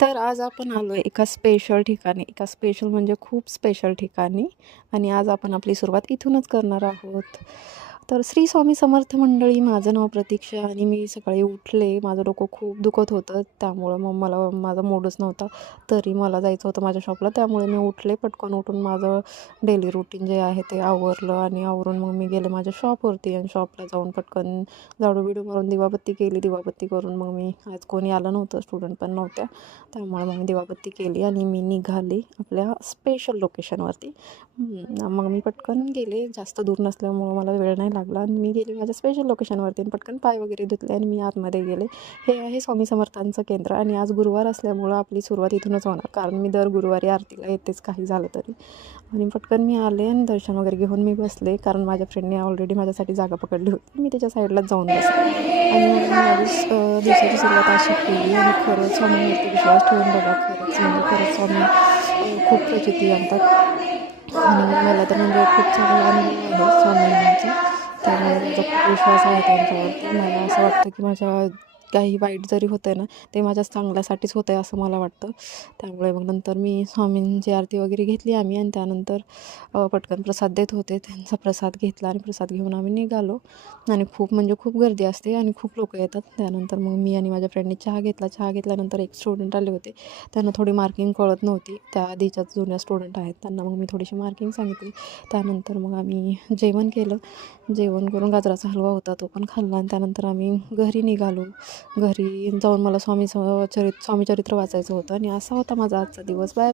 तर आज आपण आलो आहे एका स्पेशल ठिकाणी, एका स्पेशल म्हणजे खूप स्पेशल ठिकाणी. आणि आज आपण आपली सुरुवात इथूनच करणार आहोत. तर श्री स्वामी समर्थ मंडळी, माझं नाव प्रतीक्षा आणि मी सकाळी उठले. माझं डोकं खूप दुखत होतं, त्यामुळं मग मला माझा मूडच नव्हता. तरी मला जायचं होतं माझ्या शॉपला, त्यामुळे मी उठले. पटकन उठून माझं डेली रुटीन जे आहे ते आवरलं आणि आवरून मग मी गेले माझ्या शॉपवरती आणि शॉपला जाऊन पटकन झाडू बिडू मारून दिवाबत्ती केली. दिवाबत्ती करून मग मी, आज कोणी आलं नव्हतं, स्टुडंट पण नव्हत्या, त्यामुळे मग मी दिवाबत्ती केली आणि मी निघाले आपल्या स्पेशल लोकेशनवरती. मग मी पटकन गेले, जास्त दूर नसल्यामुळं मला वेळ नाही लागला आणि मी गेले माझ्या स्पेशल लोकेशनवरती आणि पटकन पाय वगैरे धुतले आणि मी आतमध्ये गेले. हे आहे स्वामी समर्थांचं केंद्र आणि आज गुरुवार असल्यामुळं आपली सुरुवात इथूनच होणार, कारण मी दर गुरुवारी आरतीला येतेच काही झालं तरी. आणि पटकन मी आले आणि दर्शन वगैरे घेऊन मी बसले, कारण माझ्या फ्रेंडने ऑलरेडी माझ्यासाठी जागा पकडली होती. मी त्याच्या साईडलाच जाऊन बसले आणि मग मी माझी दिवसाची सुरुवात अशी केली. आणि खरंच स्वामींवरती विश्वास ठेवून बघा, खरंच म्हणजे खरंच स्वामी खूप प्रचिती आणतात आणि मला तर म्हणजे खूप चांगला अनुभव आहे स्वामींचा. त्यामुळे माझा खूप विश्वास आहे त्यांच्यावरती. मला असं वाटतं की माझ्या काही वाईट जरी होतं आहे ना, ते माझ्या चांगल्यासाठीच होतं आहे असं मला वाटतं. त्यामुळे मग नंतर मी स्वामींची आरती वगैरे घेतली आम्ही आणि त्यानंतर पटकन प्रसाद देत होते, त्यांचा प्रसाद घेतला आणि प्रसाद घेऊन आम्ही निघालो. आणि खूप म्हणजे खूप गर्दी असते आणि खूप लोकं येतात. त्यानंतर मग मी आणि माझ्या फ्रेंडने चहा घेतला. चहा घेतल्यानंतर एक स्टुडंट आले होते, त्यांना थोडी मार्किंग कळत नव्हती. त्या आधीच्याच जुन्या स्टुडंट आहेत, त्यांना मग मी थोडीशी मार्किंग सांगितली. त्यानंतर मग आम्ही जेवण केलं. जेवण करून गाजराचा हलवा होता तो पण खाल्ला आणि त्यानंतर आम्ही घरी निघालो. घरी जाऊन मला स्वामीचरित्र वाचायचं होतं आणि असा होता माझा आजचा दिवस. बाय.